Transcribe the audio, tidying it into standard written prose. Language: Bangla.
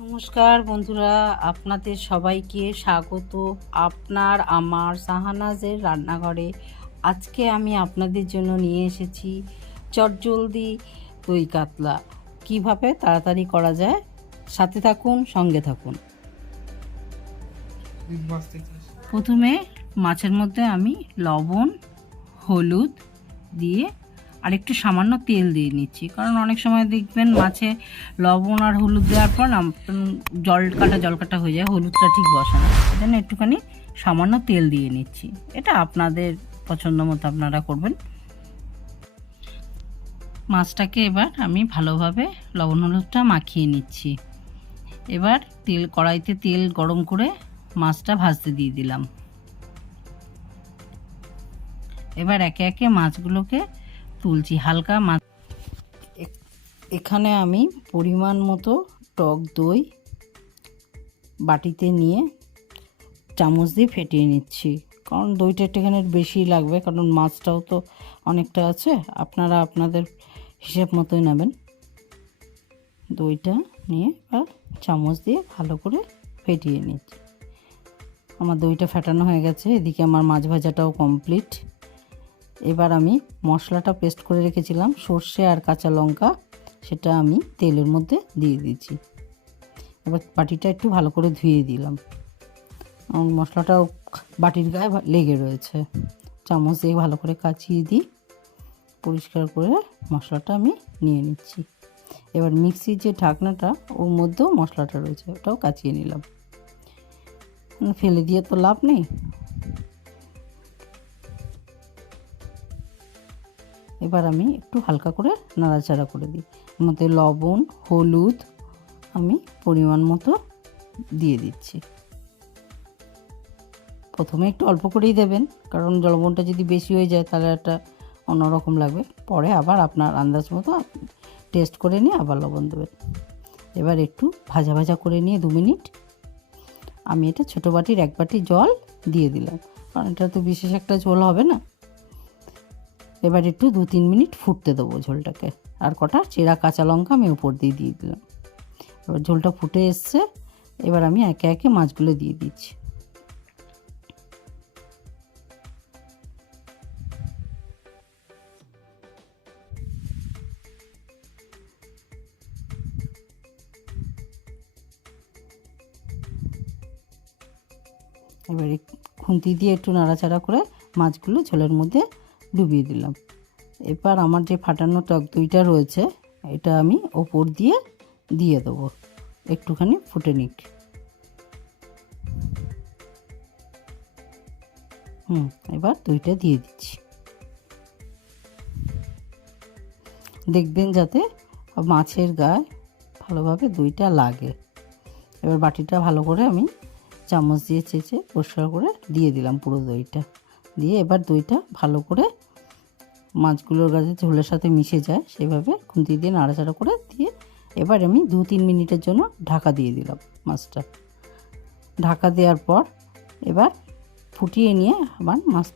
নমস্কার বন্ধুরা, আপনাদের সবাইকে স্বাগত আপনার আমার শাহানাজের রান্নাঘরে। আজকে আমি আপনাদের জন্য নিয়ে এসেছি চটজলদি দই কাতলা। কিভাবে তাড়াতাড়ি করা যায়, সাথে থাকুন, সঙ্গে থাকুন। প্রথমে মাছের মধ্যে আমি লবণ, হলুদ দিয়ে আর একটু সামান্য তেল দিয়ে নিচ্ছি, কারণ অনেক সময় দেখবেন মাছে লবণ আর হলুদ দেওয়ার পর না জল কাটা হয়ে যায়, হলুদটা ঠিক বসে না। এই জন্য একটুখানি সামান্য তেল দিয়ে নিচ্ছি। এটা আপনাদের পছন্দ মতো আপনারা করবেন। মাছটাকে এবার আমি ভালোভাবে লবণ হলুদটা মাখিয়ে নিচ্ছি। এবার কড়াইতে তেল গরম করে মাছটা ভাজতে দিয়ে দিলাম। এবার একে একে মাছগুলোকে তুলছি। হালকা মাছ, এখানে আমি পরিমাণ মতো টক দই বাটিতে নিয়ে চামচ দিয়ে ফেটিয়ে নিচ্ছি, কারণ দইটা একটুখানি বেশি লাগবে, কারণ মাছটাও তো অনেকটা আছে। আপনারা আপনাদের হিসেব মতোই নেবেন। দইটা নিয়ে আর চামচ দিয়ে ভালো করে ফেটিয়ে নিচ্ছি। আমার দইটা ফেটানো হয়ে গেছে, এদিকে আমার মাছ ভাজাটাও কমপ্লিট। এবার আমি মশলাটা পেস্ট করে রেখেছিলাম, সর্ষে আর কাঁচা লঙ্কা, সেটা আমি তেলের মধ্যে দিয়ে দিচ্ছি। এবার বাটিটা একটু ভালো করে ধুয়ে দিলাম, মশলাটাও বাটির গায়ে লেগে রয়েছে। চামচ দিয়ে ভালো করে কাচিয়ে দিই, পরিষ্কার করে মশলাটা আমি নিয়ে নিচ্ছি। এবার মিক্সির যে ঢাকনাটা, ওর মধ্যেও মশলাটা রয়েছে, ওটাও কাচিয়ে নিলাম। ফেলে দিয়ে তো লাভ নেই। এবার আমি একটু হালকা করে নাড়াচাড়া করে দিই। এর মধ্যে লবণ, হলুদ আমি পরিমাণ মতো দিয়ে দিচ্ছি। প্রথমে একটু অল্প করেই দেবেন, কারণ লবণটা যদি বেশি হয়ে যায় তাহলে একটা অন্যরকম লাগবে। পরে আবার আপনার আন্দাজ মতো টেস্ট করে নিয়ে আবার লবণ দেবেন। এবার একটু ভাজা ভাজা করে নিয়ে 2 মিনিট আমি এটা ছোটো বাটির 1 বাটি জল দিয়ে দিলাম, কারণ এটা তো বিশেষ একটা ঝোল হবে না। এবার একটু 2-3 মিনিট ফুটতে দেবো ঝোলটাকে। আর কটা চেরা কাঁচা লঙ্কা আমি উপর দিয়ে দিলাম। এবার ঝোলটা ফুটে এসছে, এবার আমি একে একে মাছগুলো দিয়ে দিচ্ছি। এবারে খুন্তি দিয়ে একটু নাড়াচাড়া করে মাছগুলো ঝোলের মধ্যে ডুবিয়ে দিলাম। এবার আমার যে ফাটানো টক দইটা রয়েছে, এটা আমি ওপর দিয়ে দেবো, একটুখানি ফুটে নিক। এবার দইটা দিয়ে দিচ্ছি। দেখবেন যাতে মাছের গায়ে ভালোভাবে দইটা লাগে। এবার বাটিটা ভালো করে আমি চামচ দিয়ে চেঁচে পরিষ্কার করে দিয়ে দিলাম পুরো দইটা। দিয়ে এবার দইটা ভালো করে মাছগুলোর কাছে ঝোলের সাথে মিশে যায়, সেভাবে খুন্তি দিয়ে নাড়াচাড়া করে দিয়ে এবার আমি 2-3 মিনিটের জন্য ঢাকা দিয়ে দিলাম মাছটা। ঢাকা দেওয়ার পর এবার ফুটিয়ে নিয়ে আবার মাছটা